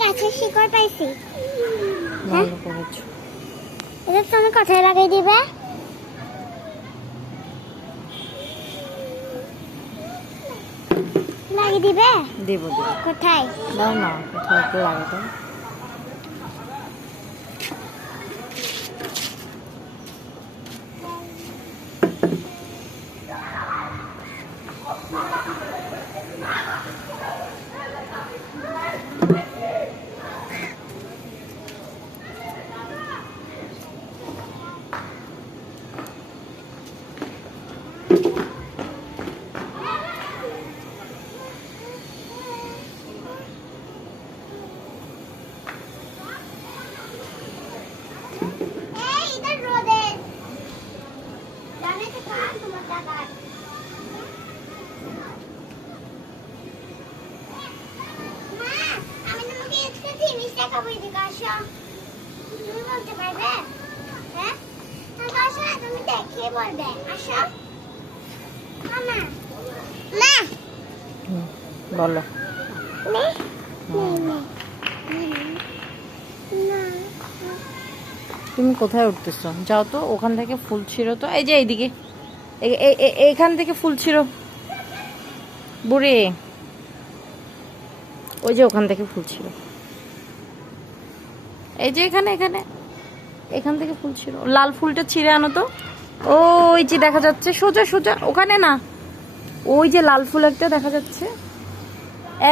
গাছের শিকড় পাইছি। ভালো করেছো। এটা তুমি কোথায় লাগাই দিবে? লাগিয়ে দিবে? দেব। কোথায়? দাও না, কোথায় একটু লাগাতে। বলো। তুমি কোথায় উঠতেছো? যাও তো, ওখান থেকে ফুল ছিঁড়ো তো। এই যে এইদিকে, এইখান থেকে ফুল ছিঁড়ো বুড়ি। ওই যে ওখান থেকে ফুল ছিঁড়ো। এই যে এখানে এখানে এখান থেকে ফুল ছিঁড়ো। লাল ফুলটা ছিঁড়ে আনো তো। ওই যে দেখা যাচ্ছে, সোজা সোজা, ওখানে না, ওই যে লাল ফুল একটা দেখা যাচ্ছে।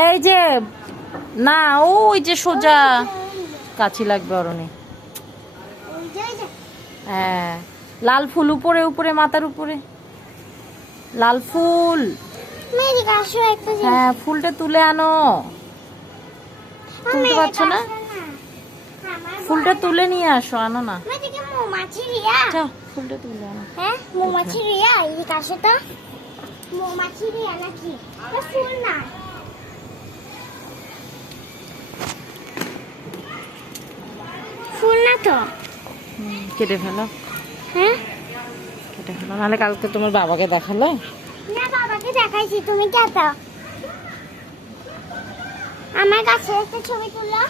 এই যে না, ওই যে সোজা। কাছি লাগবে অরণি। হ্যাঁ, লাল ফুল উপরে উপরে, মাথার উপরে লাল ফুল। হ্যাঁ, ফুলটা তুলে আনো। তুলতে পারছো না? ফুলটা তুলে নিয়ে আসো। আনো না, ফুলটা তুলে আনো। হ্যাঁ, মৌমাছি রিয়া, এই কাশটা মৌমাছি রিয়া নাকি? ফুল না, ফুল না তো। কেটে ফেলো। হ্যাঁ, কেটে ফেলো, নাহলে কালকে তোমার বাবাকে দেখালো। না, বাবাকে দেখাইছি, তুমি কেত আমার কাছে একটা ছবি তুললো।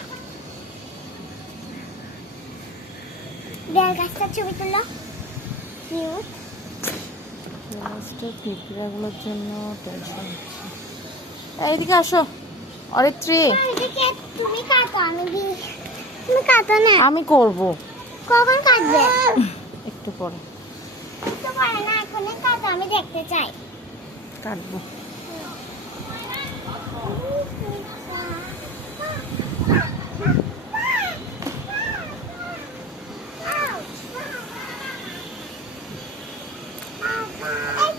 বেল গাছটার ছবি তুললো। কিউট। পিঁপড়াগুলোর জন্য টেনশন হচ্ছে। এইদিকে আসো অরিত্রী। তুমি কাটো, তুমি কাটো না। আমি করব। কখন কাটবে? একটু পরে। একটু পরে না, এখনই কাটো, আমি দেখতে চাই। কাটবো। এই